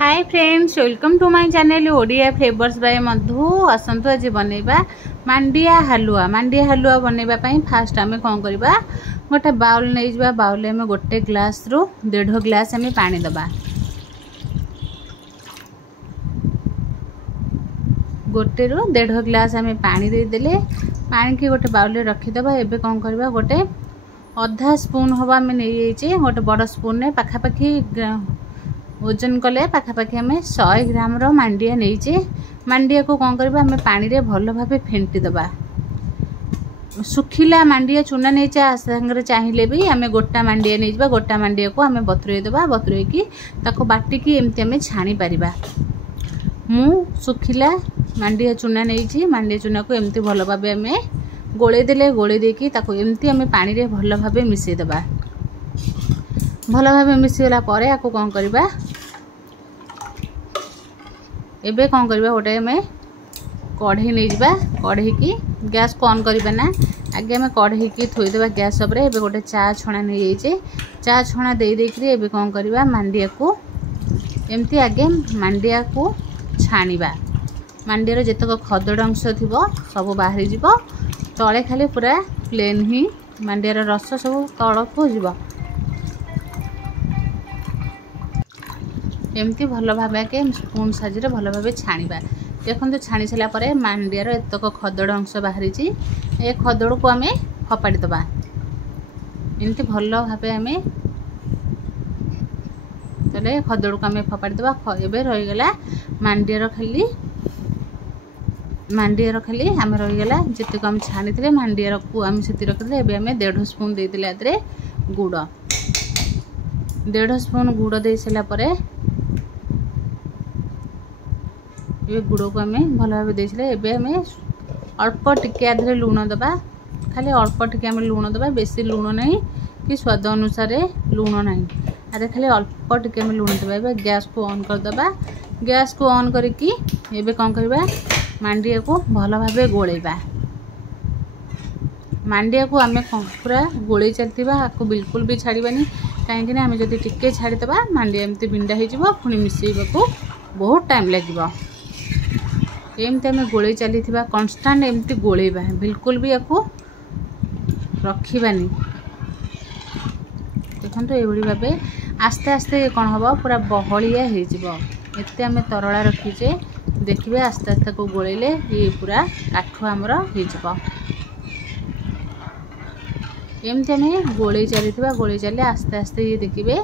Hi friends, welcome to my channel Odia flavours by Madhu. आसतु आज बनैबा मांडिया हलुआ। मांडिया हलुआ बनैबा पई फास्ट आमे कोन करबा, गोटे बाउल नै जबा। बाउल में गोटे ग्लास रो 1.5 ग्लास आमे पानी दबा। गोटे रो 1.5 ग्लास आमे पानी दे देले। पानी की गोटे बाउल रे रखी दबा। एबे कोन करबा, गोटे आधा स्पून हवा में नै जाइछे। गोटे बड़ स्पून ने पाखा पाखी ओजन कले पाखापाखि आम 100 ग्राम रो मांडिया नहींचे। मांडिया को कौन करबा, आम पानी रे भल भाबे फेंटी दबा। सुखिला मांडिया चूना नहीं सांगे चाहिए भी आम गोटा मांडिया नहीं जावा। गोटा मांडिया को आम बतुरे दबा। बतुरे की ताको बाटिकी एमती आम छाणी पारिबा। मु सुखिला मांडिया चूना नहीं, मांडिया चूना को एमती भल भाबे आम गोले देले। गोले देकी ताको एमती आम पानी रे भल भाबे मिसई दबा। भल भाबे मिसीगला परे आको कौन करबा, एबे कौन करबा, गोटे में कढ़ई नहीं जावा। कढ़ई की गैस को ऑन करबा ना, आगे में कढ़ई की थोई देबा गैस उपरे। एबे गोटे चा छणा नहीं जाइछे। चा छणा दे देकरी एबे कौन करबा, मांडिया को एमती आगे मांडिया को छाणीबा। मांडिया रो जेतक खदड़ अंश थिबो सब बाहरी जिवो। तळे खाली पूरा प्लेन ही मांडिया रो रस सब तळको जिवो। एमती भल भाबे के स्पून साइज भल भाबे छाणीबा। देखो छाणी सारा पर मांडिया रो एतक खदड़ अंश बाहरी। ए खदड़ को आम फपाड़ी दबा। एमती भल भाबे आम तले खदड़ को आम फपाड़ी दबा। एबे रही गला मांडिया खाली आम रही गला जेतक आम छाणी थिले मांडिया को आम सेति रखिले। एबे आम 1.5 स्पून दे दिले आदरे गुड़। 1.5 स्पून गुड़ दे सला परे ये गुड़ को आम भल भाव दे। आम अल्प टिके आधे लुण दबा। खाली अल्प टिके आम लुण दबा, बेसी लुण नहीं कि स्वाद अनुसार लुण नहीं। आधे खाली अल्प टिके आम लुण दबा। एबे गैस को ऑन कर दबा। गैस को ऑन करके एबे कौन करबा, मांडिया को भल भाव गोलेबा। मांडिया को आम पूरा गोले चलता। आपको बिल्कुल भी छाड़बानी, कहीं आम जब टिके छाड़ीदबा मांडिया एमती बिंडा हो पुणी मिसेबा को बहुत टाइम लगे। एमती आम गोले चली कन्स्टांट एमती गोलेबा, बिल्कुल भी आपको रखिबानी। देखो ये भाव आस्ते आस्ते कौन हम पूरा बहलिया होते आम तरला रखीचे। देखिए आस्ते आस्ते को गोलेले ये पूरा काठ आमर हो। एमती आम गोले चली गोले चले आस्ते आस्ते ये देखिए।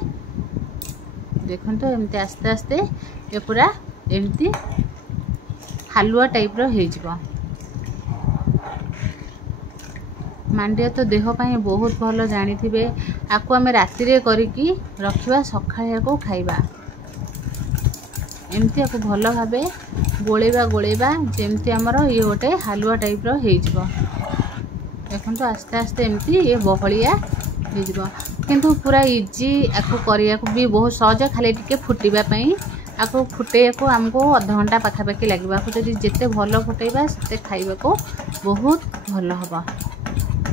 देखो एमती आस्ते आस्ते ये पूरा एमती हालुआ टाइप रो हो। मांडिया तो देह पाई बहुत भल जानी थे। आपको आम राति रे करिकी रखिबा, सकाळे को खाइबा। एमती आपको भल भाबे गोलेबा जेमती आमर ये गोटे हालुआ टाइप रो हो। देखो आस्ते आस्ते एमती ये बहलिया हो। किंतु पूरा इजी आपको करिया को भी बहुत सहज। खाली टिके फुटीबा पई आपको फुटे को आमको आधा घंटा पाखापाखि लगे। आपको जब जिते भल फुटेबा से खाइबा को बहुत भल हम।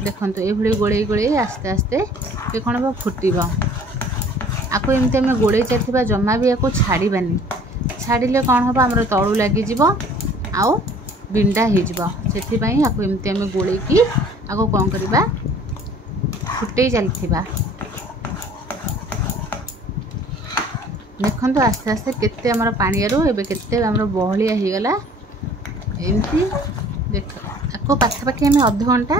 देखो ये गोले गोले आस्ते आस्ते ये कौन हम फुटब। आपको एमती आम गोले चलता जमा भी आपको छाड़बानी। छाड़िले कौन हम आम तलू लगिज आउ बिंडा होपाई आपको एमती आम गोले की आपको कौन करवा फुटे चलता। देखो आस्ते आस्ते केते आमर पानियारू एबे केते आमर बहलिया हो गला। एमती देख आपको पाखापाखि आम अध घंटा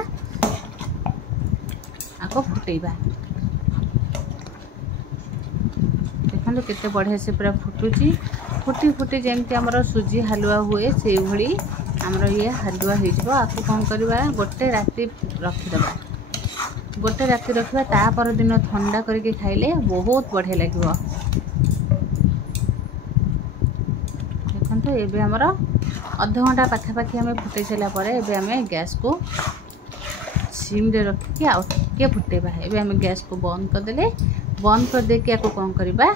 आपको फुटेबा। देखो केते बढ़िया से पूरा फुटुची। फुटी फुटी जमती आमर सुजी हलुआ हुए से भली आमर ये हलुआ हो। आपको कौन करवा, गोटे राति रखीदबा। गोटे राति रखा तापर दिन ठंडा करके खाइले बहुत बढ़िया लगे। देखो ये आमर अध घंटा पाखापाखि आम फुटे सारा पर एबे आम गैस को सिम रे रखिकी आउ टिके फुटेबा। एबे आम गैस को बंद करदेले। बंद कर देके आपको कौन करबा,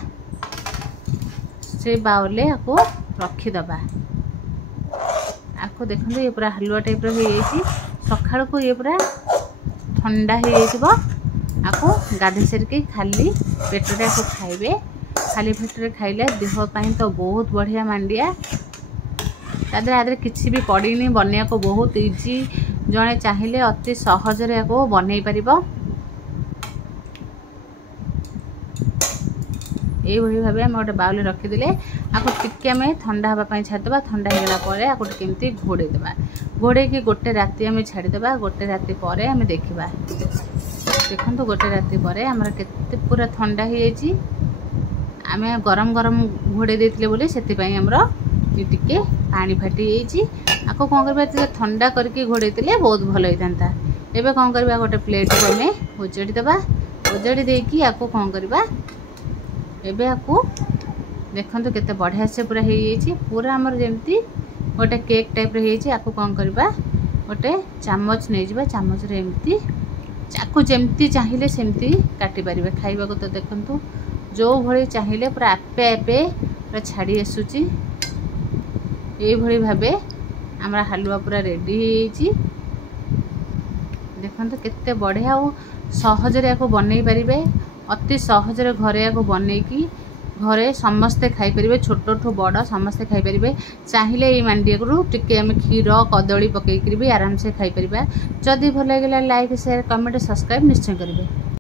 से बाउले आपको रखीदबा। आपको देखो ये पूरा हलुआ टाइप रो हो। सकाळ को ये पूरा ठंडा हो आपको गाधे सारिकी खाली पेटरे आपको खाइबे। खाली पेट खाइले देह पाई तो बहुत बढ़िया मांडिया। तादे आदरे किसी भी पड़ीनी बनिया को बहुत इजी जड़े चाहिए अति सहजरे को बनई पारिबो। ये भाव आम गोटे बाउल रखीदे आपको टिके आम ठंडा हाँपाई छाड़ीदा। ठंडा होगला आपको केमती घोड़ेदेवा। घोड़े गोटे राति आम छाड़ीदा। गोटे राति पर आम देखा देखो गोटे राति पर आमर केते पूरा ठंडा हो आम गरम गरम घोड़े देते बोली से टिके पानी फाटी आपको कौन कर ठंडा करके घोड़े बहुत भल होता। एवं कौन करवा गोटे प्लेट को आम उजाड़ी देवा। उजाड़ी देकी आपको कौन करवा एबे आपको देखो केते बढ़िया से पूरा हो पूरा आमर जमती गोटे केक टाइप रही। आपको कौन करवा गोटे चामच नहीं जावा। चामच रे एमती चाकू जमती चाहिए सेमती काटी पारिबे। खाइबा को तो देखंतु जो भली चाहिए पूरा आपे आपे पूरा छाड़ी आसुची। ये भली भाबे हमरा हलवा पूरा रेडी हो देखो केते बढ़िया और सहजरे को बनई पारिबे। अति सहजरे घरे या बनईकी घरे समस्ते खाई परिबे। छोट ठू बड़ समस्ते खाई परिबे। चाहिए ये मांडिया को टिके आम क्षीर कदली पकईकरी भी आराम से खाई परिबा। जदि भल लगे लाइक शेयर कमेंट सब्सक्राइब निश्चय करेंगे।